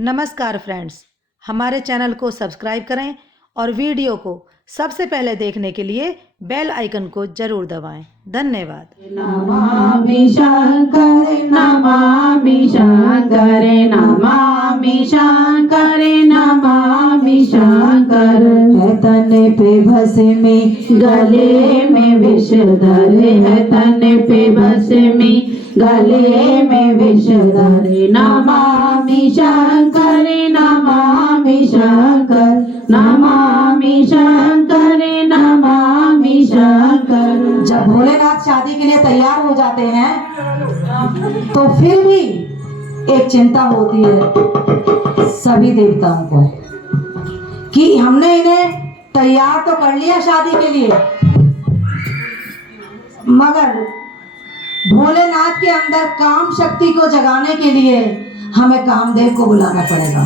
नमस्कार फ्रेंड्स, हमारे चैनल को सब्सक्राइब करें और वीडियो को सबसे पहले देखने के लिए बेल आइकन को जरूर दबाएं। धन्यवाद। नमामि शंकर नमामि शंकर नमामि शंकर नमामि शंकर। है तन पे भस्मी गले में विषधर, है तन पे भस्मी गले में विषधर। नमामि शंकर नमामि शंकर नमामि शंकर नमामि शंकर। जब भोलेनाथ शादी के लिए तैयार हो जाते हैं तो फिर भी एक चिंता होती है सभी देवताओं को कि हमने इन्हें तैयार तो कर लिया शादी के लिए, मगर भोलेनाथ के अंदर काम शक्ति को जगाने के लिए हमें कामदेव को बुलाना पड़ेगा,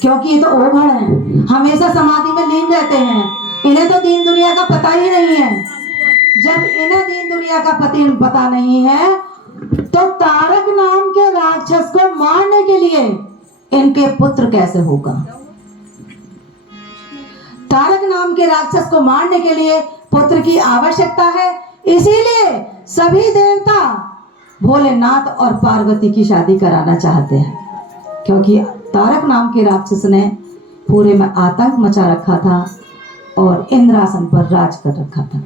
क्योंकि ये तो ओघड़ हैं, हमेशा समाधि में लीन रहते हैं। इन्हें तो दीन दुनिया का पता ही नहीं है। जब इन्हें दीन दुनिया का पता नहीं है तो तारक नाम के राक्षस को मारने के लिए इनके पुत्र कैसे होगा। तारक नाम के राक्षस को मारने के लिए पुत्र की आवश्यकता है, इसीलिए सभी देवता भोलेनाथ और पार्वती की शादी कराना चाहते हैं, क्योंकि तारक नाम के राक्षस ने पूरे में आतंक मचा रखा था और इंद्रासन पर राज कर रखा था।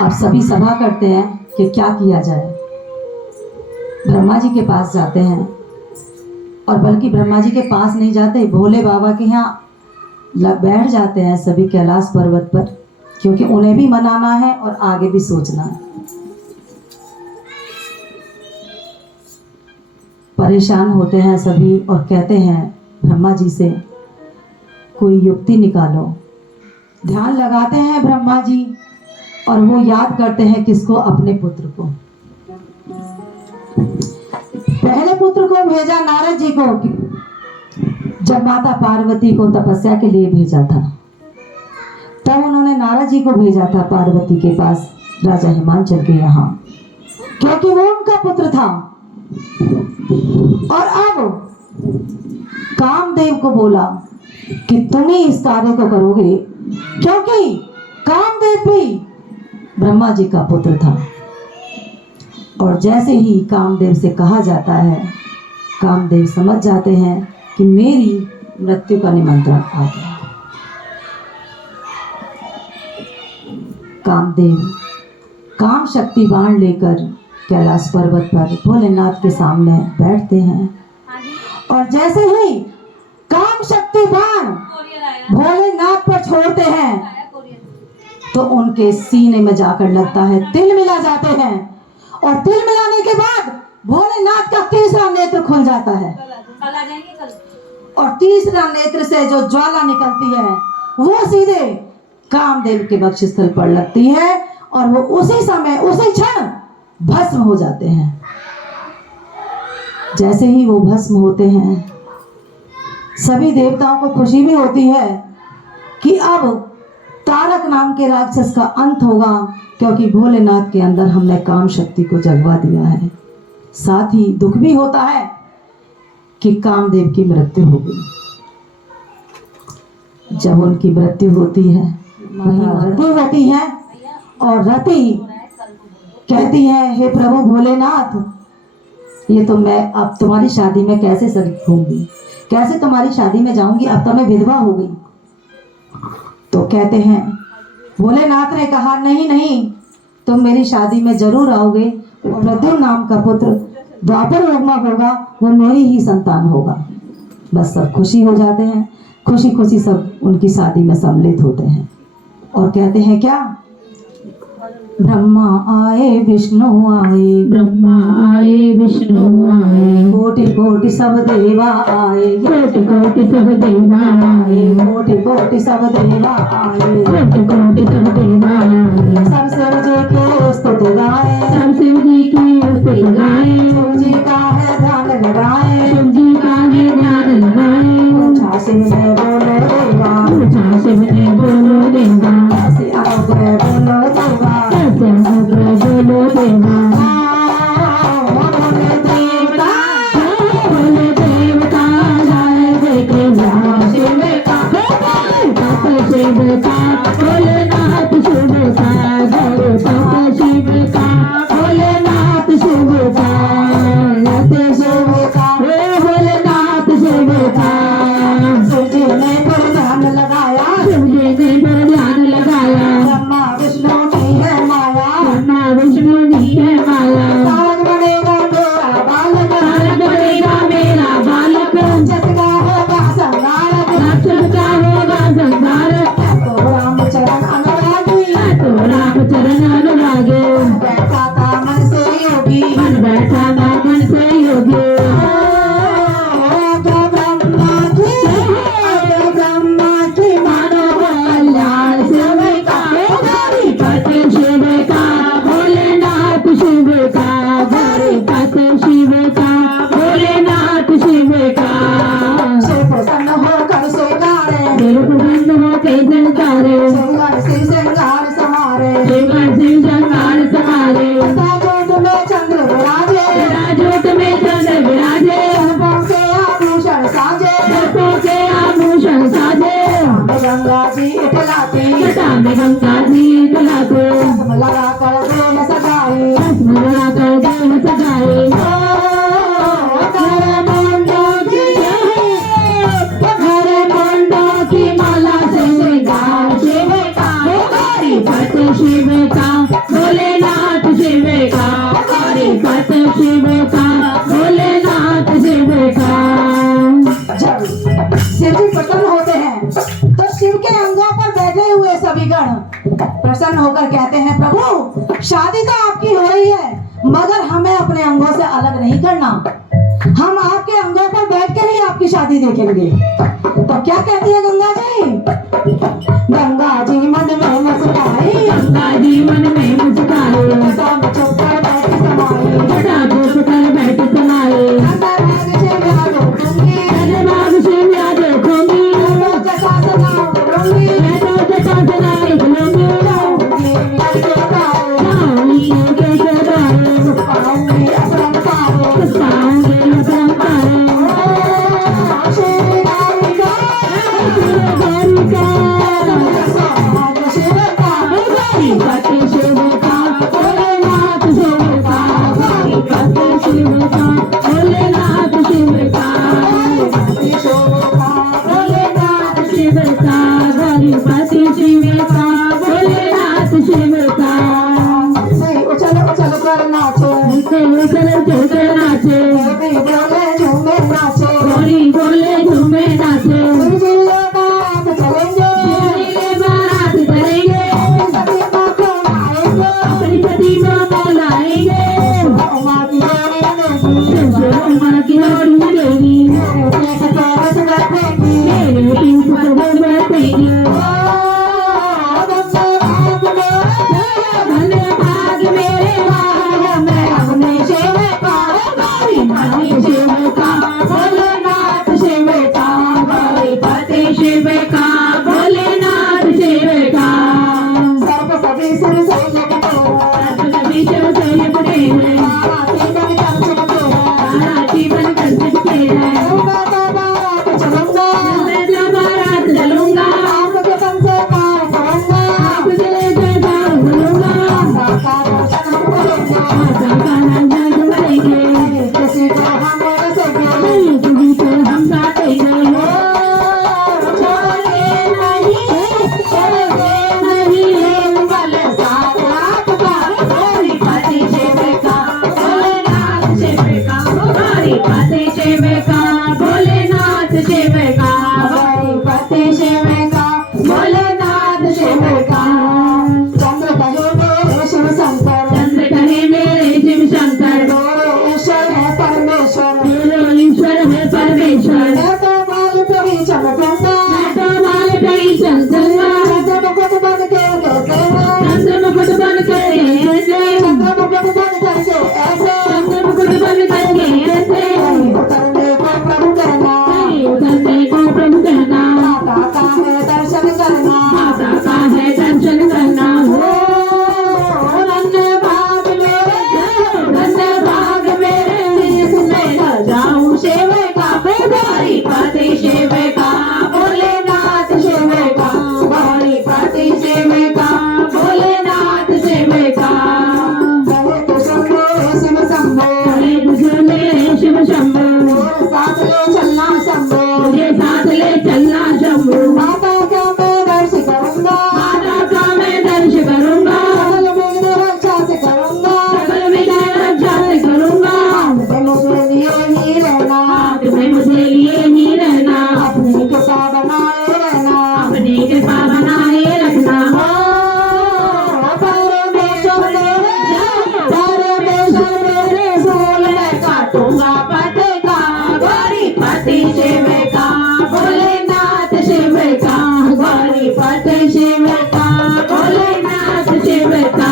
अब सभी सभा करते हैं कि क्या किया जाए। ब्रह्मा जी के पास जाते हैं, और बल्कि ब्रह्मा जी के पास नहीं जाते, भोले बाबा के यहाँ बैठ जाते हैं सभी कैलाश पर्वत पर, क्योंकि उन्हें भी मनाना है और आगे भी सोचना है। परेशान होते हैं सभी और कहते हैं ब्रह्मा जी से कोई युक्ति निकालो। ध्यान लगाते हैं ब्रह्मा जी और वो याद करते हैं किसको, अपने पुत्र को। पहले पुत्र को भेजा नारद जी को, जब माता पार्वती को तपस्या के लिए भेजा था तब उन्होंने नारद जी को भेजा था पार्वती के पास, राजा हिमांचल के यहाँ, क्योंकि वो उनका पुत्र था। और अब कामदेव को बोला कि तुम ही इस कार्य को करोगे, क्योंकि कामदेव भी ब्रह्मा जी का पुत्र था। और जैसे ही कामदेव से कहा जाता है, कामदेव समझ जाते हैं कि मेरी मृत्यु का निमंत्रण आ गया। कामदेव काम शक्ति बाण लेकर कैलाश पर्वत पर भोलेनाथ के सामने बैठते हैं, और जैसे ही काम शक्ति बाण भोलेनाथ पर छोड़ते हैं तो उनके सीने में जाकर लगता है, तिल मिला जाते हैं, और तिल मिलाने के बाद भोलेनाथ का तीसरा नेत्र खुल जाता है, और तीसरा नेत्र से जो ज्वाला निकलती है वो सीधे कामदेव के वक्षस्थल पर लगती है, और वो उसी समय उसी क्षण भस्म हो जाते हैं। जैसे ही वो भस्म होते हैं सभी देवताओं को खुशी भी होती है कि अब तारक नाम के राक्षस का अंत होगा, क्योंकि भोलेनाथ के अंदर हमने काम शक्ति को जगवा दिया है। साथ ही दुख भी होता है कि कामदेव की मृत्यु हो गई। जब उनकी मृत्यु होती है, रति होती है, और रति कहती है, हे प्रभु भोलेनाथ, ये तो मैं अब तुम्हारी शादी में कैसे शरीक होंगी, कैसे तुम्हारी शादी में जाऊंगी, अब तो मैं विधवा हो गई। तो कहते हैं, भोलेनाथ ने कहा, नहीं नहीं, तुम मेरी शादी में जरूर आओगे, और प्रद्युम्न नाम का पुत्र द्वापर युग में होगा, वो मेरी ही संतान होगा। बस सब खुशी हो जाते हैं, खुशी खुशी सब उनकी शादी में सम्मिलित होते हैं और कहते हैं क्या, ब्रह्मा आए विष्णु आए, ब्रह्मा आए विष्णु आए, कोटि कोटि सब देवा आए, कोटि कोटि सब देवा आए, कोटि कोटि सब देवा आए, कोटि कोटि सब देवा आए। सब शिव जी की स्तुति गाए, सब शिव जी की स्तुति गाए, शिव जी का है ध्यान लगाए, शिव जी का है ध्यान लगाए। पूछा शिव ने बोलो देवा, पूछा शिव ने बोलो देवा, ऐसे अनुग्रह बोलो देवा, ऐसे अनुग्रह बोलो देवा। बोले देवता हम आपके अंगों पर बैठ कर ही आपकी शादी देखेंगे। तो क्या कहती है गंगा जी? गंगा जी मन में मुस्काई, गंगा जी मन में मुस्काए, जटा में चुप कर बैठ समाई, जटा चुप कर बैठ समाए, अंतर्भाग से ब्याह देखूंगी, अंतर्भाग से ब्याह देखूंगी, मैं तो जटा सना करूंगी, मैं तो जटा सनाई लूंगी, जाऊंगी मिल के गाए, जाऊंगी के सगाए, पाऊंगी अपरम पाए, पाऊंगी अपरम पाए, श्री राम का गौरी का समाज शिव का, गौरी पति शिव का, भोलेनाथ शिव का, गौरी पति शिव का, भोलेनाथ शिव का, पति शिव का, भोलेनाथ शिव का, गौरी पति शिव का, भोलेनाथ शिव का, से उछल उछल कर नाचे, उछल उछल के नाचे, देवी बोले झूमे नाचे, गौरी बोले झूमे नाचे, जिले बारात चलेंगे, जिले बारात करेंगे, सती माँ को आएंगे, अपनी सती को बुलाएंगे, उमा की जोड़ी देगी, उम्र की जोड़ी देगी, पेट पे रस रखेगी, मेरे पीठ पर वो बैठेगी, धन्य भाग मेरे भाग में अपने शिव का, गौरी पति शिव का, भोलेनाथ शिव का, गौरी पति शिव का, भोलेनाथ शिव का, सर्प सभी सिर से लगते हैं, सभी शिव से निपटे हैं, बाराती बन कर चलते हैं, बाराती बन कर चिपके हैं, मैं तो बारात चलूंगा, मैं तो बारात चलूंगा, आपके बन से पार करूंगा, आपसे लेकर पार करूंगा, माता का दर्शन हम करेंगे, माता का नंदन करेंगे, किसी को हम रसेंगे, नहीं किसी को हम काटेंगे, छोड़ेंगे नहीं बल साथ आपका, गौरी पति शिव का, भोलेनाथ शिव का, गौरी पति शिव का, भोलेनाथ शिव का, गौरी पति शिव का, भोलेनाथ शिव का, चंद्र कहे मेरे शिव शंकर, चंद्र कहे मेरे शिव शंकर, मेरे ईश्वर है परमेश्वर, मेरे ईश्वर है परमेश्वर, मैं तो बाल पे ही चमकूंगा, मैं तो माल कहीं चल दूंगा, चंद्र मुकुट बन के कैसे है, चंद्र मुकुट बन के ऐसे, चंद्र मुकुट बन करके ऐसे, चंद्र मुकुट बन करके ऐसे, उतरने को प्रभु करना, उतरने को प्रभु कहना, माता का है दर्शन करना, माता का है दर्शन करना, हो धन्य भाग मेरे, धन्य भाग मेरे, जिसमें न जाऊं शिव का, गौरी पति शिव का, भोलेनाथ शिव का, गौरी पति शिव का, भोलेनाथ शिव का, कहे तो शंभो शिव शंभो, हरे कृष्ण शिव शंभो, मेरे साथ ले चलना शंभो, मुझे साथ ले चलना शंभो, माता का मैं दर्श करूंगा, माता का मैं दर्श करूंगा, सकल मेरे रक्षा से करूंगा, सकल विजय रक्षा से करूंगा, मुझे मुझे लिए ही रहना, हाथ में मुझे लिए ही रहना, अपनी कृपा बनाए रहना, अपनी कृपा बनाए रखना, परमेश्वर मेरे फूल मैं काटूंगा पति का, गौरी पति शिव का, भोलेनाथ शिव का, गौरी पति शिव का, भोलेनाथ शिव का,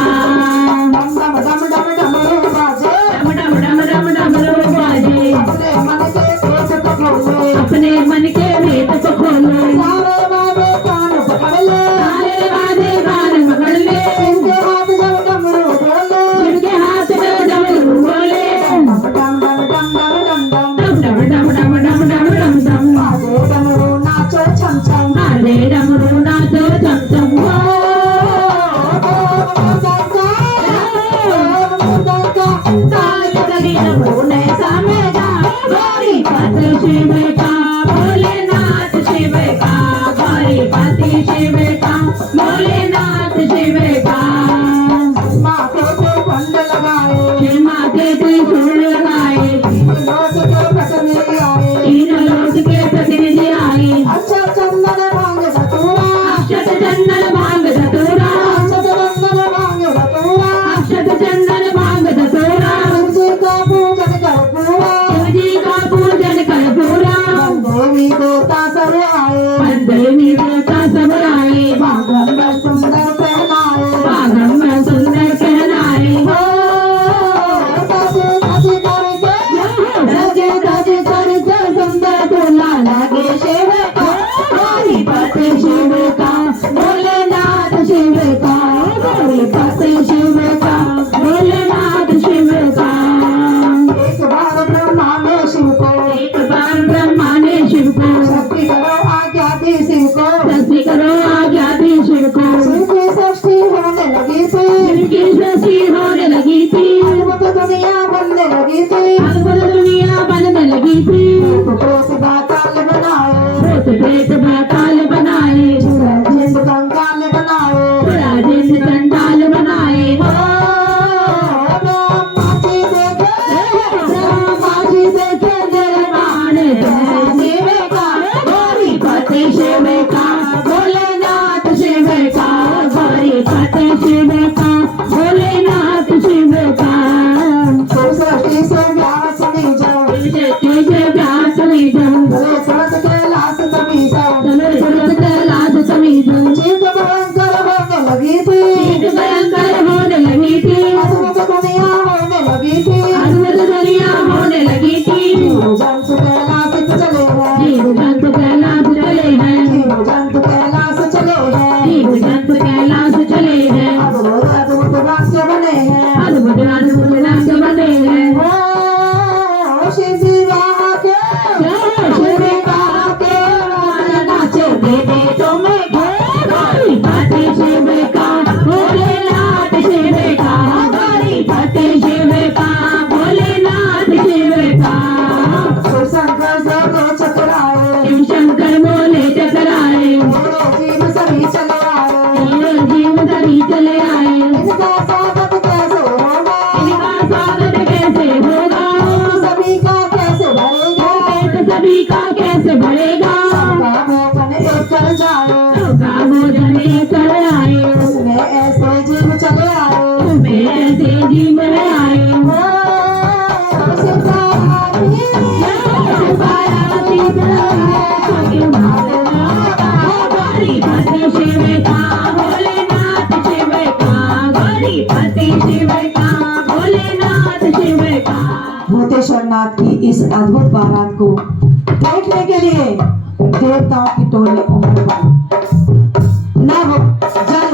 डम डम डम डम डम बाजे, डम डम डम डम डमरू बाजे, अपने मन के भेद को खोले, अपने मन के भेद को खोले, सारे वादे कान पकड़ ले, सारे वादे कान पकड़ ले, इनके हाथ जब डमरू डोले, जिनके हाथ में डमरू बोले, डम डम डम डम डम डम डम, डम डम डम डम डम डम डम डम, बाजे डमरू नाचो छम छम, हरे डमरू नाचो चम चम, ताल लगी डमरू ने समेटा, गौरी पति शिव का, भोलेनाथ शिव का, गौरी पति शिव का, भोलेनाथ शिव का, माथे पे फंड लगाए, शिव माथे त्रिशूल लगाए, लोट के प्रतिनिधि आए, तीन लोट के प्रतिनिधि आए, अच्छा चंदन भांग धतूरा, अक्षत चंदन भांग धतूरा, अच्छा चंदन भांग धतूरा, अक्षत चंदन भांग धतूरा, तुलसी का पूजन कर पूरा, शिव जी का शिव विवाह के जय शिव विवाह के नाचे दे दे तुम्हें गौरी पति शिव का भोलेनाथ शिव का गौरी पति शिव का भोलेनाथ शिव का शिव शंकर सबको चकराए शिव शंकर बोले चकराए जीव सभी चले आए जीव धरी चले आए इनका स्वागत कैसे होगा इनका स्वागत कैसे होगा सभी का कैसे भरेगा पेट सभी का कैसे भरेगा सबका भोजन एक कर जाए सबका भोजन एक कर आए उसमें ऐसे जीव चले आए तुम्हें ऐसे जीव आए गौरी पति शिव का भोलेनाथ शिव का गौरी पति शिव का भोलेनाथ शिव का भूतेश्वर नाथ की इस अद्भुत बारात को देखने के लिए देवताओं की टोली उमड़ पड़ी। नभ जल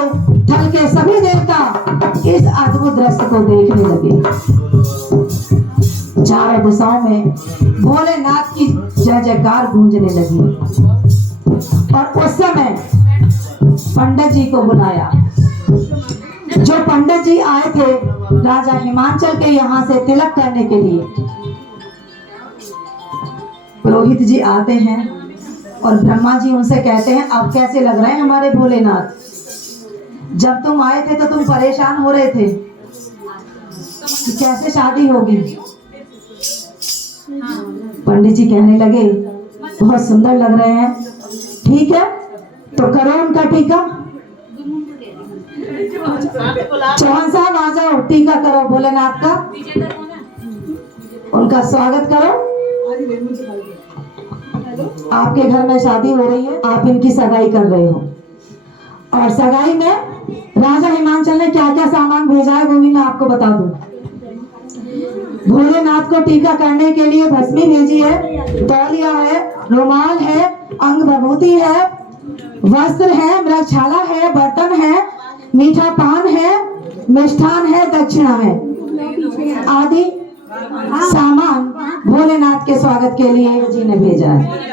थल के सभी देवता इस अद्भुत दृश्य को देखने लगे। चारों दिशाओं में भोलेनाथ की जय जयकार गूंजने लगी और उस समय पंडित जी को बुलाया। जो पंडित जी आए थे राजा हिमांचल के यहाँ से तिलक करने के लिए। पुरोहित जी आते हैं और ब्रह्मा जी उनसे कहते हैं अब कैसे लग रहे हैं हमारे भोलेनाथ? जब तुम आए थे तो तुम परेशान हो रहे थे कि कैसे शादी होगी। पंडित जी कहने लगे बहुत सुंदर लग रहे हैं, ठीक है तो करो उनका टीका। चौहान साहब आ जाओ, टीका करो भोलेनाथ का, उनका स्वागत करो। आपके घर में शादी हो रही है, आप इनकी सगाई कर रहे हो और सगाई में राजा हिमांचल ने क्या क्या सामान भेजा है वो भी मैं आपको बता दूं। भोलेनाथ को टीका करने के लिए भस्मी भेजी है, तौलिया है, रुमाल है, अंग विभूति है, वस्त्र है, मृगछाला है, बर्तन है, मीठा पान है, मिष्ठान है, दक्षिणा है आदि सामान भोलेनाथ के स्वागत के लिए जी ने भेजा है।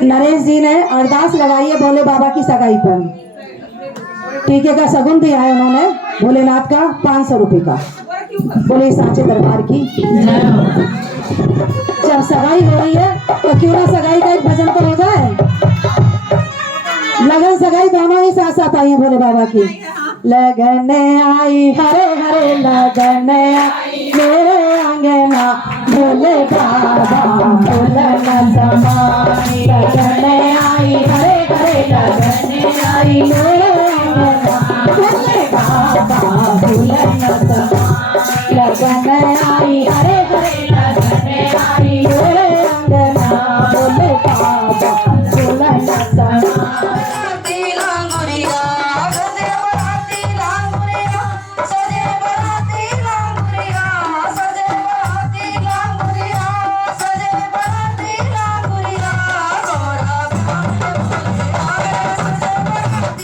नरेश जी ने अरदास लगाई है भोले बाबा की सगाई पर। टीके का सगुन दिया है उन्होंने भोलेनाथ का 500 रुपए का। बोले सांचे दरबार की। जब सगाई हो रही है तो क्यों ना सगाई का एक भजन तो हो जाए। लगन सगाई दोनों ही साथ साथ आई है भोले बाबा की। लगन आई हरे हरे लगन आई मेरे अंगना भोले बाबा भोलन समाई। लगन आई हरे हरे लगन आई मेरे अंगना भोले बाबा भोलन समाई। लगन आई हरे हरे लगन आई मेरे अंगना भोले बाबा भोलन समाई।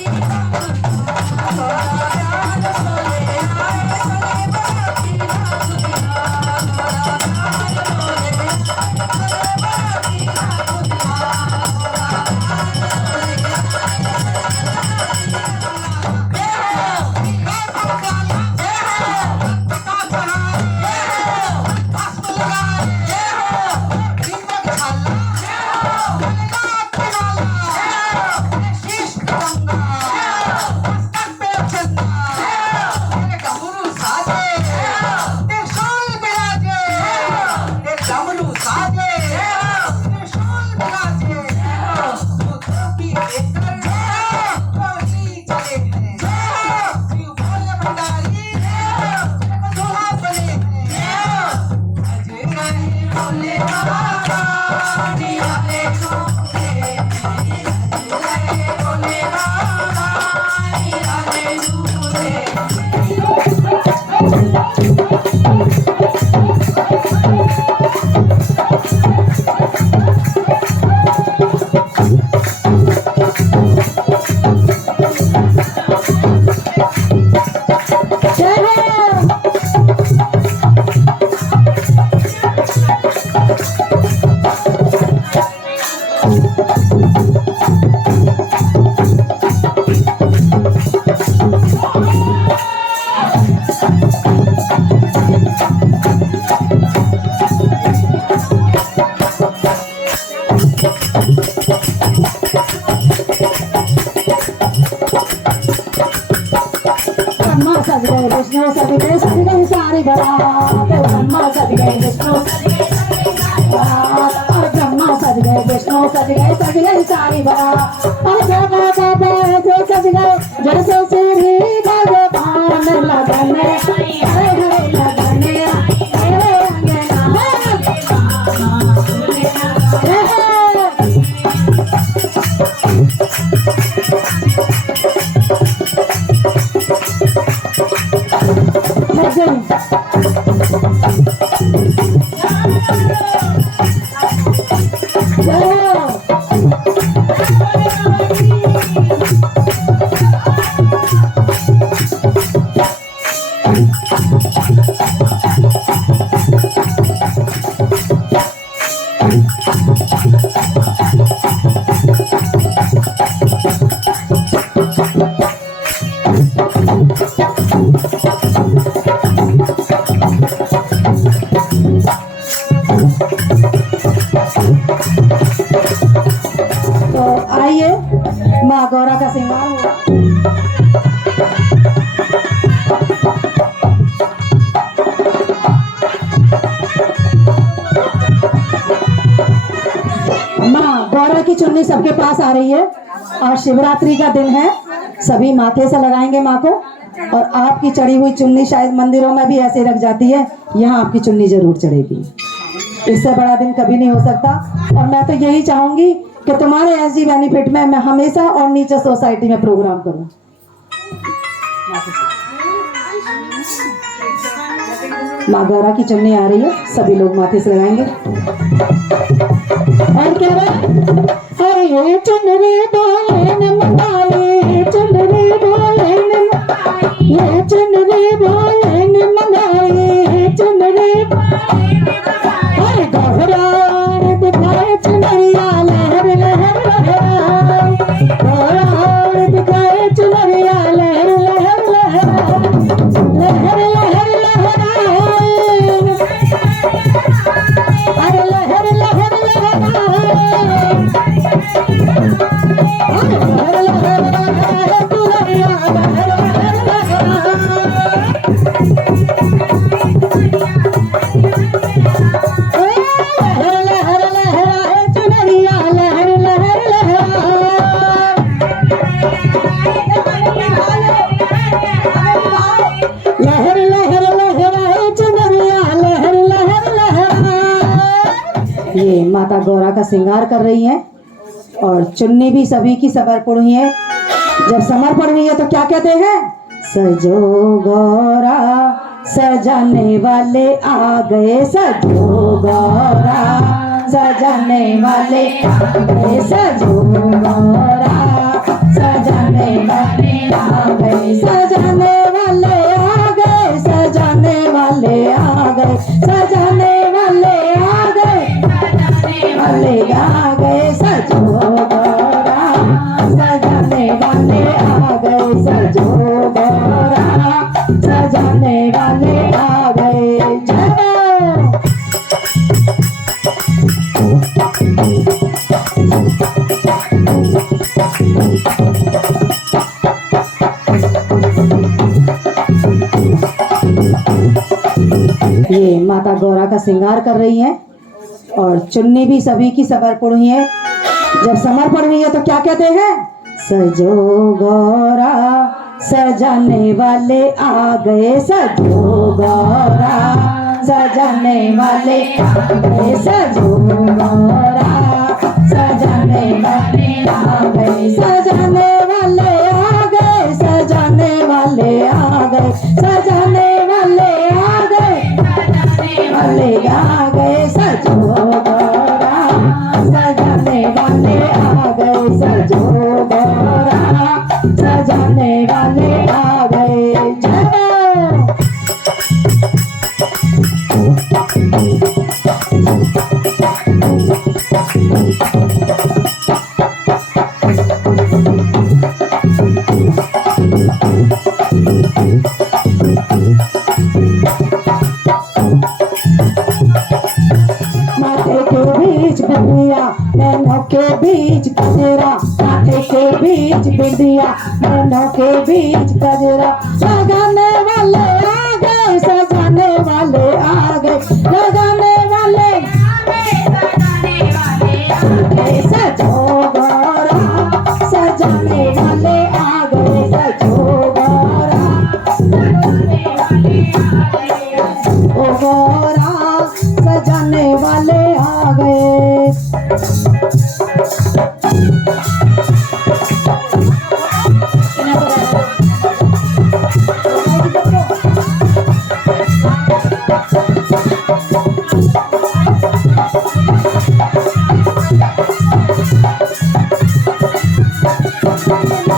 Thank you. ब्रह्मा सज गए विष्णु सज गई सारी बारात। ब्रह्मा सज गए विष्णु सज गई और ब्रह्मा सज गए विष्णु सज गई सारी बारात। और बाबा ऐसे सज गए जैसे श्री भगवान लगने हरे हरे लगने हरे तो आइए माँ गौरा का श्रृंगार हुआ। माँ गौरा की चुन्नी सबके पास आ रही है और शिवरात्रि का दिन है, सभी माथे से लगाएंगे माँ को। और आपकी चढ़ी हुई चुन्नी शायद मंदिरों में भी ऐसे रख जाती है, यहाँ आपकी चुन्नी जरूर चढ़ेगी। इससे बड़ा दिन कभी नहीं हो सकता। और मैं तो यही चाहूंगी कि तुम्हारे एसजी बेनिफिट में मैं हमेशा और नीचे सोसाइटी में प्रोग्राम करूं। माँ गौरा की चुन्नी आ रही है, सभी लोग माथे से लगाएंगे। और क्या अरे चुनरी बोले न मंगाए, चुनरी बोले न ये चुनरी बोले न मंगाए, चुनरी अरे गौरा दिखाए चुनरिया लहर लहर लहर, गौरा दिखाए चुनरिया लहर लहर लहर, लहर लहर लहर अरे लहर लहर ये माता गौरा का श्रृंगार कर रही हैं और चुन्नी भी सभी की समर्पण हुई है। जब समर्पण हुई है तो क्या कहते हैं? सजो गौरा सजाने वाले आ गए, सजो गौरा सजाने वाले आ गए, सजो गौरा सजाने वाले आ गए, सजाने वाले आ गए, सजाने वाले आ गए, सजाने वाले आ गए, वाले आ गए, सजो गौरा सजाने वाले आ गए, सजो गौरा सजाने वाले आ गए। ये माता गौरा का श्रृंगार कर रही हैं और चुन्नी भी सभी की समर्पण हुई है। जब समर्पण हुई है तो क्या कहते हैं? सजो गौरा सजाने वाले आ गए, सजो गौरा सजाने वाले आ गए, सजो गौरा सजाने वाले आ गए, सजाने वाले आ गए, सजाने वाले सजाने वाले आ गए वाले आ गए सजो गोरा सजाने वाले आ गए सजो गोरा सजाने वाले आ गए जय माथे के बीच बिंदिया नैनों के बीच गजरा माथे के बीच बिंदिया नैनों के बीच गजरा लगाने वाले आ गए सजाने वाले आ गए लगाने वाले सजो गोरा सजाने वाले आ गए सजो गोरा ओ गोरा सजाने वाले आ गए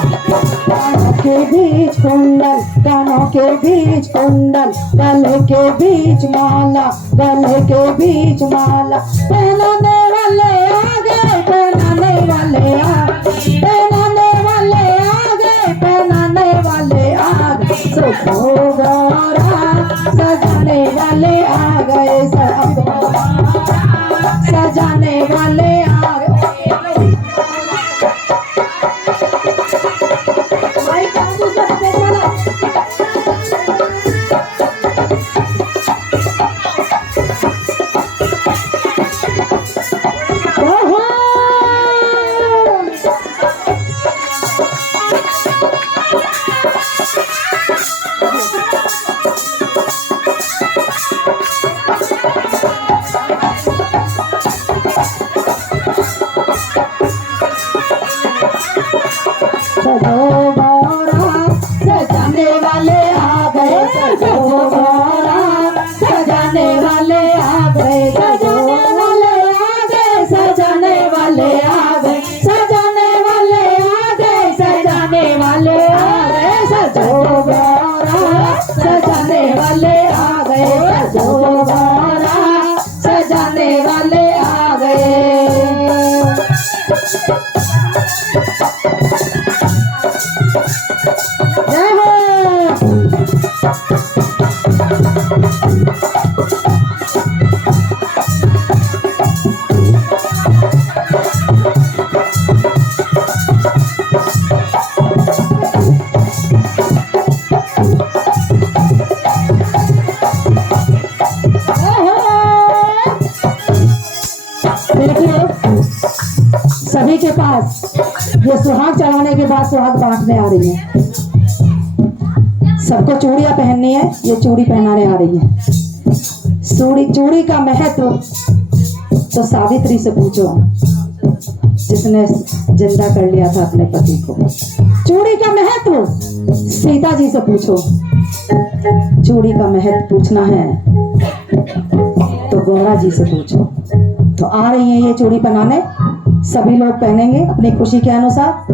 के बीच कुंडल कानों के बीच कुंडल गले के बीच माला गले के बीच माला पहनाने वाले आ गए पहनाने वाले आ गए पहनाने वाले आ गए पहनाने वाले आ गए सजो गोरा सजाने वाले आ गए सजाने वाले आ गए सजो गोरा सजाने वाले आ गए सजो गोरा सजाने वाले आ गए सजो वाले आ गए सजाने वाले आ गए सजाने वाले आ गए सजाने वाले आ गए सजो गोरा सजाने वाले आ गए सजो गोरा सजाने वाले आ गए जय हो देखिए सभी के पास ये सुहाग चढ़ाने के बाद सुहाग बांटने आ रही है सबको चूड़ियां पहननी है ये चूड़ी पहनाने आ रही है चूड़ी का महत्व तो सावित्री से पूछो जिसने जिंदा कर लिया था अपने पति को चूड़ी का महत्व सीता जी से पूछो चूड़ी का महत्व पूछना है तो गौरा जी से पूछो तो आ रही है ये चूड़ी पहनाने सभी लोग पहनेंगे अपनी खुशी के अनुसार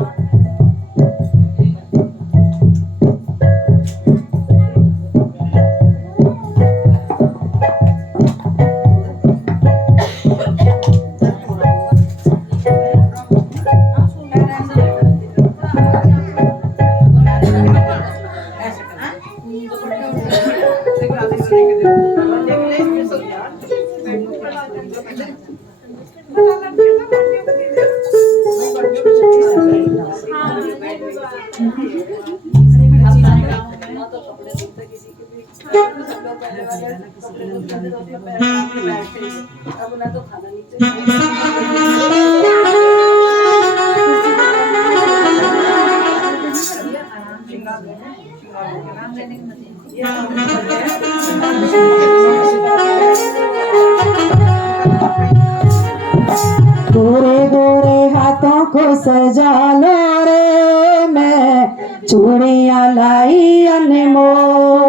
गोरे गोरे हाथों को सजा लो रे मैं चूड़ियां लाई अनमोल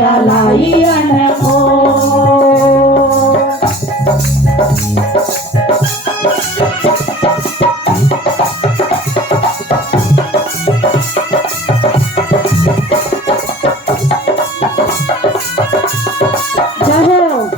चोरिया लाई अनमोल। जय हो।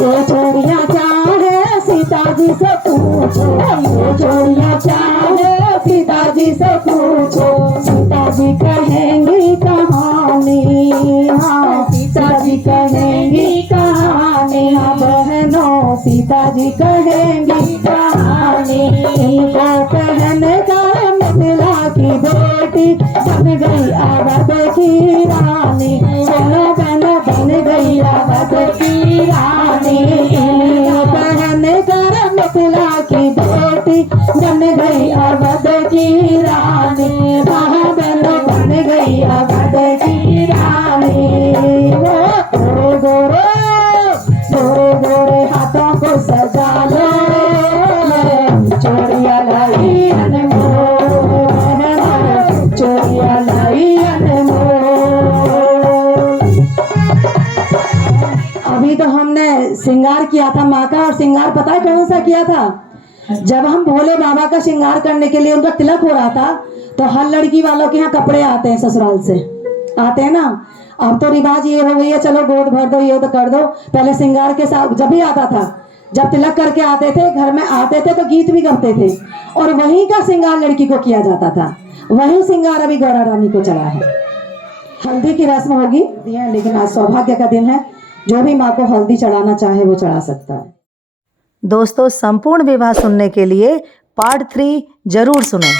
ये चोरिया क्या है सीता जी से पूछो, ये चोरिया क्या है सीता जी से पूछो, सीता जी कहेंगी कहानी, हाँ सीता जी कहेंगी कहानी, हाँ बहनों सीता जी कहेंगी कहानी। इनको पहन कर मिथिला की बेटी बन गई अवध की रानी, चलो बन गई अवध की रानी। पहन कर मिथिला की बेटी बन गई अवध की रानी, बन गई अवध की रानी। वो गोरे गोरे गोरे हाथों को सजा लो, चोरिया लाई अनमोल, चोरिया लाई अनमोल। अभी तो हमने श्रृंगार किया था माँ का, और श्रृंगार पता है कौन सा किया था? जब हम भोले बाबा का श्रृंगार करने के लिए उनका तिलक हो रहा था, तो हर लड़की वालों के यहाँ कपड़े आते हैं, ससुराल से आते हैं ना। अब तो रिवाज ये हो गई है, चलो गोद भर दो, ये तो कर दो। पहले श्रृंगार के साथ जब भी आता था, जब तिलक करके आते थे, घर में आते थे तो गीत भी गाते थे, और वहीं का श्रृंगार लड़की को किया जाता था। वही श्रृंगार अभी गौरा रानी को चला है। हल्दी की रस्म होगी, लेकिन आज सौभाग्य का दिन है, जो भी माँ को हल्दी चढ़ाना चाहे वो चढ़ा सकता है। दोस्तों, संपूर्ण विवाह सुनने के लिए पार्ट 3 जरूर सुनें।